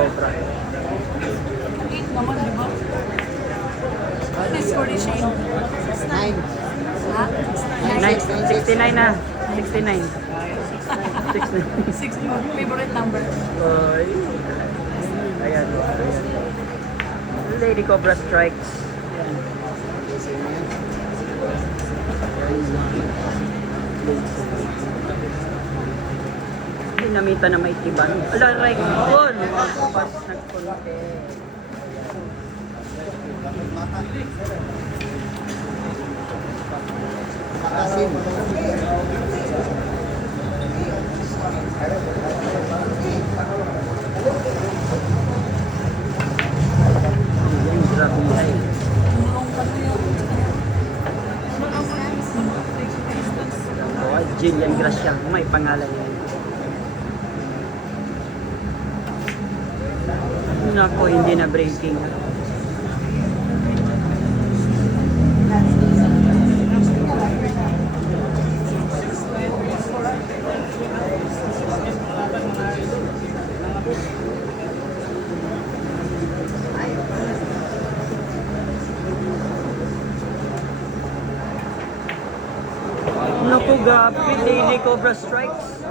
Cobra. 8 naman, di ba? Ano score ni Shane? 9. Ha? 69 na. 69. 69. 6 mo. Favorite number? Oy. Ayan. Ayan. Lady Cobra Strikes. Ayan. Dinamita na may tiban. Alaray ko. Pas nagpunte. Asin. Ayan, grabe ay. Tumulong ka na yun. Oh, Jillian Gracia. May pangalan niya. Nako, hindi na breaking. Naku, gabi, Lady Cobra Strikes.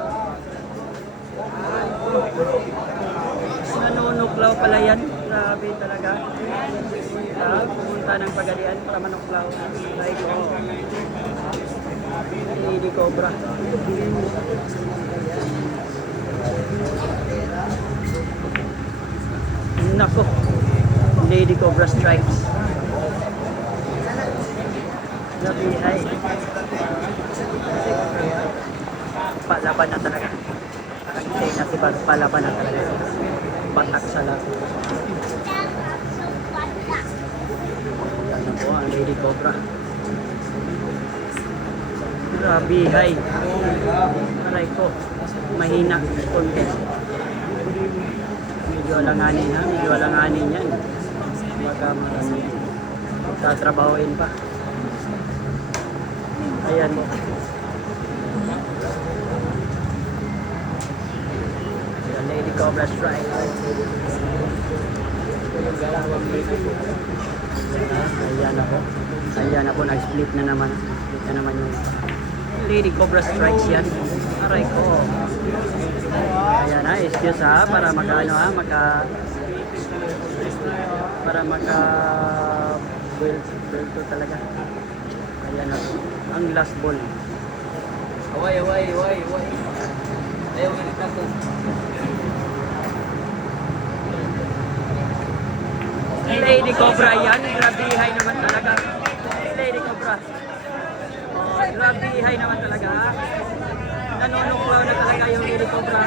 Nanunuklaw pala yan. Grabe talaga. Pumunta ng Pagadian para manuklaw. Like, oh. Lady Cobra. Naku, Lady Cobra Strikes. Grabe ay. Palaban na talaga. Nakikita na si palaban na talaga. Patak sa lahat. Ano po ang Lady Cobra. Grabe ay. Aray ko. Mahina. Konti. Medyo alanganin ha. Medyo alanganin yan. Baka marami. Tatrabahoin pa. Ayan mo. Lady Cobra Strike. Ayan na po. Ayan na po. Nag-split na naman. Split na naman yung Lady Cobra Strikes yan. Aray ko. Ayan na. Excuse ha. Para maka ano ha. Para maka build to talaga. Ayan na. Ang last ball. Away. Ayaw ulit ako. Lady Cobra yan. Grabihay naman talaga. Lady Cobra. Oh, grabihay naman talaga. Nanunuklaw na talaga yung Lady Cobra.